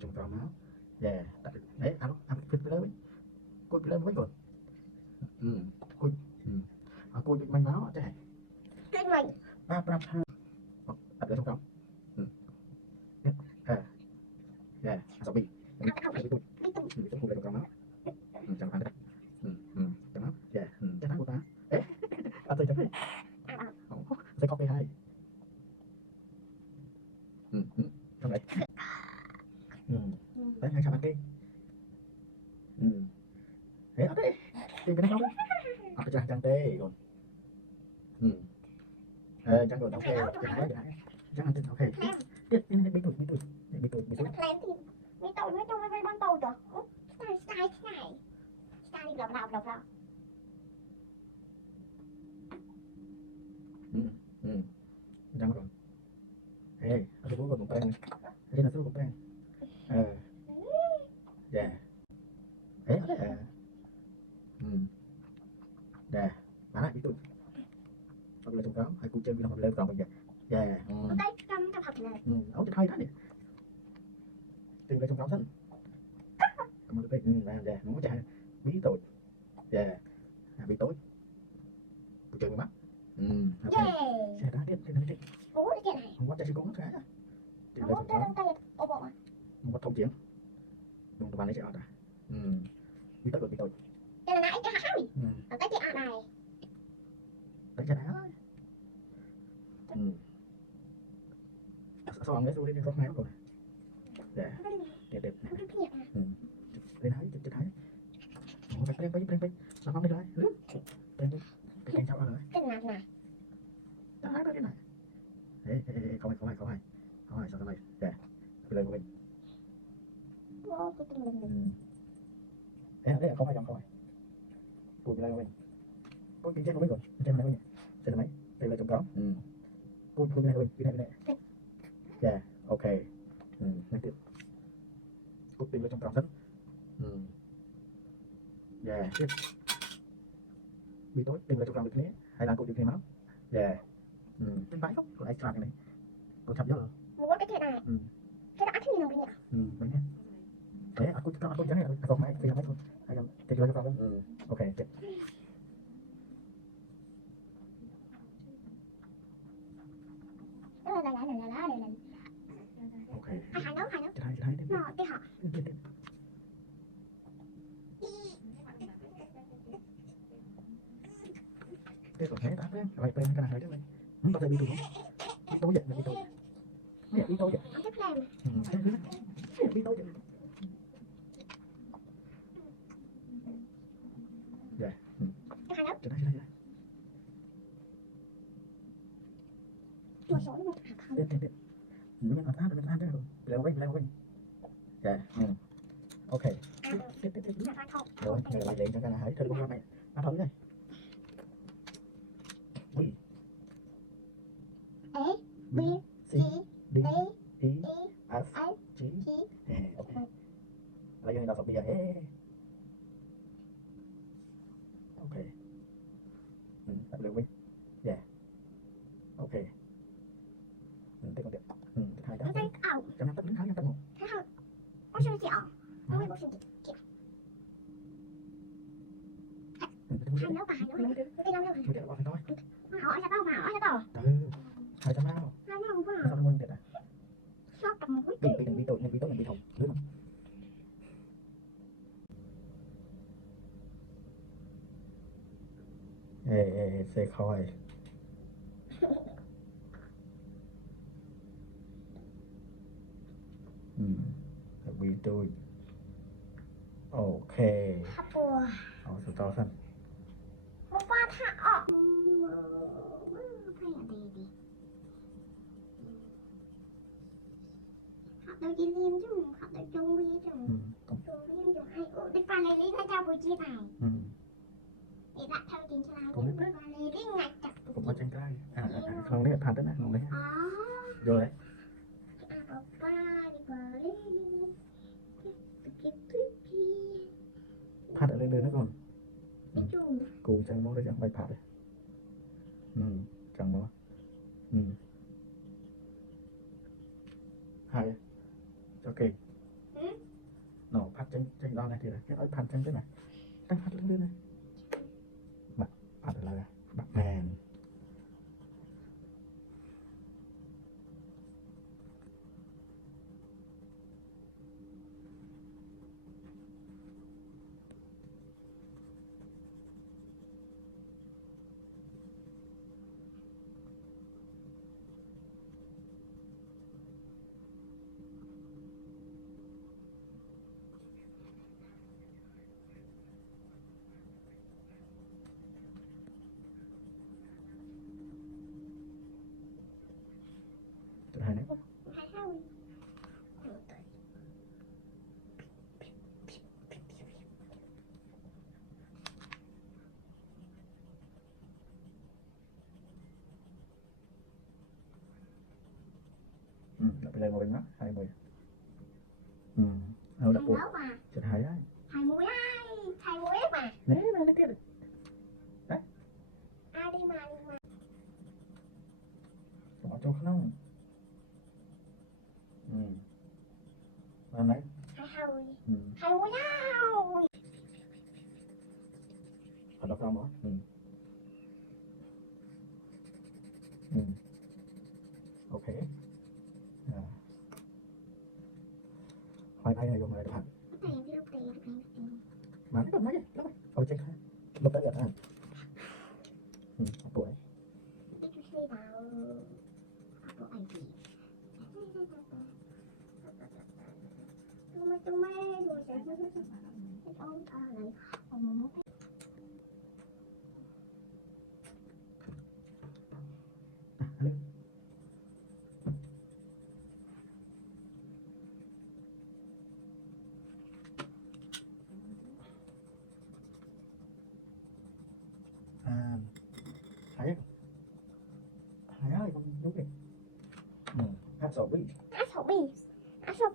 trồng cỏ máu dạ đấy ăn phết lớn côi lớn mấy rồi côi côi manh máu chứ Cái mình ba ba đặt ở trong cỏ dạ sao bị tôi tôi không trồng máu chẳng phải trồng máu dạ cái thằng của ta đấy ăn tôi chẳng phải sẽ có cái hai trong đấy đấy ngay sao ăn cái thế ok tìm cái này không chẳng tê rồi chẳng rồi ok chẳng ăn tên ok biết bị tụt bị xuống plan thì mấy tàu mấy con tàu rồi style đi lọc chẳng rồi ê tôi cũng còn một tên đây là tôi cũng tên dạ thế dạ bạn lại bị tụt hoặc là trong đó hay cũng chơi với nó lên còn bây giờ dạ đấy trong học thì này ấu thì thay đó nè tìm lên trong đó thân cảm ơn cái dạ nó chả bí tội dạ bí tối tôi chơi với mắt xe đá điện trên bố cái này không có chơi con nó cả tìm lên trong đó một thông chiến dùng bàn lấy chợ à bí tối cái này nãy cái hả ở cái chị này đánh cho đá sao ông lấy đi con máu rồi dạ đẹp lên thấy chụp thấy ủa phải lên sao không đi lại lên cái cành sao rồi cái này đá đó cái này không phải sao mày dạ lên của mình đấy không phải cùi lên của mình có cái trên của mình rồi trên này trên máy đây là trồng có cùi này rồi cái này dạ ok tiếp tục tìm lên trong cọng sắt dạ tiếp bị tối tìm lên trong cọng được này hay là cục được này máu dạ trên bãi không còn extra cái này còn chậm rồi mua cái này cái đã thì nào nhỉ vậy nhé thế aku chẳng hạn còn máy thì máy thôi hay là thì lên trong cọng ok tiếp ok hai nó thấy nó cái họ cái rồi thế đó vậy bên cái này đấy mày không bao giờ bị tụt không tối vậy bị tụt mẹ bị tối vậy bị tối vậy dạ cho đây Tiếp. Mình ăn đấy rồi. Leo quên. Dạ. Ok. Tiếp. Rồi, này lại điện cho cái này hãy thử con này. Ăn thử đây. Ui. A B C D E F G ok. Lấy cái này đọc bây giờ. Ok. Leo quên. Dạ. Ok. Tiếp con tiếp. Hai đó. Cho nó tất đứng hai trong một. Có sinh chị ạ. Không có sinh chị. Hai nó bà hai nó. Cái nó Chú đẹp gọi thôi. Hỏi sao mà hỏi sao to. Hai trăm nào. Hai nó không có. Sao nó đẹp à? Sót cầm mũi. Bị tội bị thùng. Đúng không? Xe khói. Bị tôi. Ok. Sự to xanh. Một ba thả đôi kia liêm chứ họ đôi chung với chứ liêm chứ hay ủa cái pha này lý nó cho buổi chia này để lại theo tiền cho nào thì pha này lý ngạch chặt cũng có trên cái không đấy phản đấy không đấy rồi đấy phạt ở lên đường nó còn cụ chẳng mong đấy chẳng phải phạt đấy chẳng mong hai ok nó phát trên đó này thì là cái nói phát trên cái này cái phát lên này bạn phát là bạn mèn hai này Hai thôi. đập lên một bên mắt 20 đâu đập Hai buộc lớp mà. chật hai đấy Hai mũi ai? Hai mũi mà. nè nó kia Ai đi mà đi mà. bỏ cho không anh đấy Hai thôi. Hai mũi nào? phải đọc ra đó ok khoai tây này dùng này được hả Cái này cái lúc tiền. mà nó còn mấy lắm thôi check ha lúc tới giờ ăn tuổi Cái chú xe nào. Bộ ảnh gì? Tụi mày rồi sẽ cái ông ta này ông muốn thấy hay không đúng đi hát sổ bí Á sổ bì. Á sổ